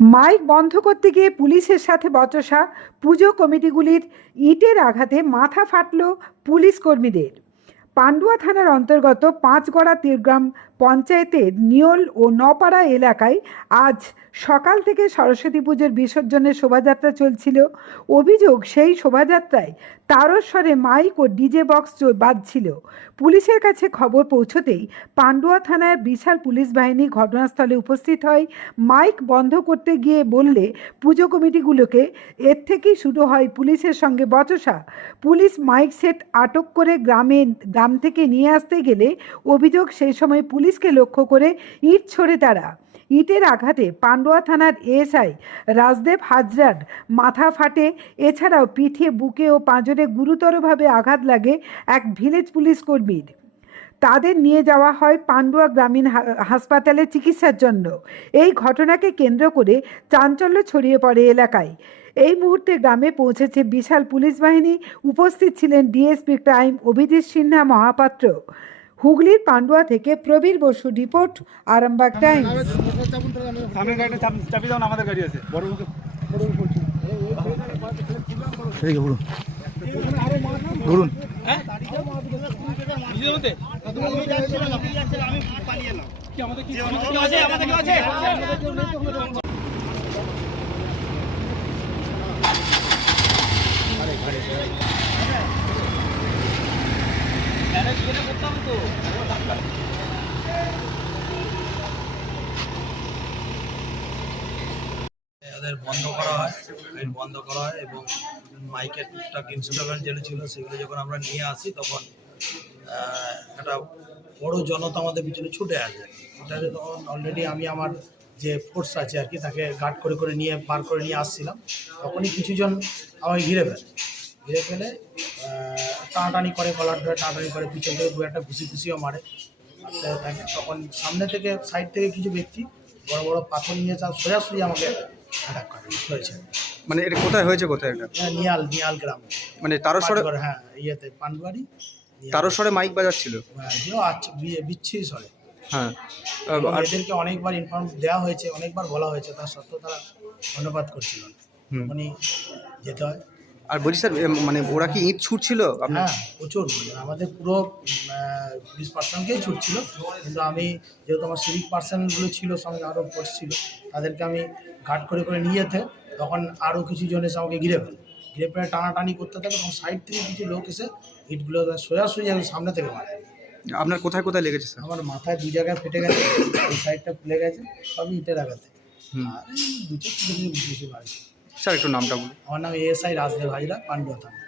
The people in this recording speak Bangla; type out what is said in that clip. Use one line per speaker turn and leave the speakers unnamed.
মাইক বন্ধ করতে গিয়ে পুলিশের সাথে বচসা পুজো কমিটিগুলির ইটের আঘাতে মাথা ফাটল পুলিশ কর্মীদের। পান্ডুয়া থানার অন্তর্গত পাঁচগড়া তীরগ্রাম পঞ্চায়েতের নিয়ল ও নপাড়া এলাকায় আজ সকাল থেকে সরস্বতী পুজোর বিসর্জনের শোভাযাত্রা চলছিল। অভিযোগ সেই শোভাযাত্রায় তারস্বরে মাইক ও ডিজে বক্স বাজছিল। পুলিশের কাছে খবর পৌঁছতেই পান্ডুয়া থানার বিশাল পুলিশ বাহিনী ঘটনাস্থলে উপস্থিত হয়। মাইক বন্ধ করতে গিয়ে বললে পুজো কমিটিগুলোকে, এর থেকেই শুরু হয় পুলিশের সঙ্গে বচসা। পুলিশ মাইক সেট আটক করে গ্রামে, গ্রাম থেকে নিয়ে আসতে গেলে অভিযোগ সেই সময় পুলিশকে লক্ষ্য করে ইট ছড়ে তারা। ইটের আঘাতে পান্ডুয়া থানার এএসআই রাজদেব হাজরার মাথা ফাটে। এছাড়াও পিঠে, বুকে ও পাঁজরে গুরুতরভাবে আঘাত লাগে এক ভিলেজ পুলিশ কর্মীর। তাদের নিয়ে যাওয়া হয় পান্ডুয়া গ্রামীণ হাসপাতালে চিকিৎসার জন্য। এই ঘটনাকে কেন্দ্র করে চাঞ্চল্য ছড়িয়ে পড়ে এলাকায়। এই মুহূর্তে গ্রামে পৌঁছেছে বিশাল পুলিশ বাহিনী। উপস্থিত ছিলেন ডিএসপি ক্রাইম অভিজিৎ সিনহা মহাপাত্র। হুগলির পান্ডুয়া থেকে প্রবীর বসু রিপোর্ট আরামবাগ টাইমস।
আমাদের গাড়ি আছে। বড় মুখে
এদের বন্ধ করা হয় বন্ধ করা হয় এবং মাইকের টুকটাক ইনস্ট্রুমেন্ট যেগুলো ছিল, সেগুলো যখন আমরা নিয়ে আসি তখন একটা বড় জনতা আমাদের পিছনে ছুটে আসে। ওটাতে তখন অলরেডি আমি আমার যে ফোর্স আছে আর কি, তাকে গার্ড করে করে নিয়ে, পার করে নিয়ে আসছিলাম। তখনই কিছুজন আমাকে ঘিরে ফেলে। ঘিরে ফেলে টানাটানি করে কলার ধরে টানাটানি করে পিছন থেকে দু একটা ঘুষি ঘুষিও মারে। থাকে তখন সামনে থেকে সাইড থেকে কিছু ব্যক্তি বড় বড় পাথর নিয়ে যা সোজাসুজি আমাকে অ্যাটাক করে হয়েছে
মানে এটা কোথায় হয়েছে কোথায় এটা?
হ্যাঁ, নিয়াল নিয়াল গ্রাম।
মানে তারস্বরে
হ্যাঁ ইয়েতে পানবাড়ি
তারস্বরে মাইক বাজাচ্ছিল?
যেও আচ্ছা বিচ্ছিরি সরে
হ্যাঁ।
এদেরকে অনেকবার ইনফর্ম দেওয়া হয়েছে অনেকবার বলা হয়েছে তার সত্ত্বেও তারা ধন্যবাদ করছিল না।
হুম।
তখনই যেতে হয়।
আর বলছি স্যার মানে ওরা কি ইট ছুটছিল আপনার?
হ্যাঁ প্রচুর মানে আমাদের পুরো পুলিশ পার্সনকেই ছুটছিল। কিন্তু আমি যেহেতু আমার সিভিক পার্সনগুলো ছিল সঙ্গে আরও ফোর্স ছিল তাদেরকে আমি ঘাট করে করে নিয়ে যেতে তখন আরও কিছু জন এসে আমাকে ঘিরে ফেলে। ঘিরে ফেলে টানাটানি করতে থাকে তখন সাইড থেকে কিছু লোক এসে ইটগুলো সোজাসুজি আমি সামনে থেকে মারে।
আপনার কোথায় কোথায় লেগেছে স্যার?
আমার মাথায় দু জায়গায় ফেটে গেছে এই সাইডটা ফুলে গেছে সবই ইটের আঘাতে।
হুম।
আর এই দু চারটে জিনিস বুঝতে পারছি।
স্যার একটু নামটা বলুন।
আমার নাম এএসআই রাজদেব হাজরা পান্ডুয়া থানা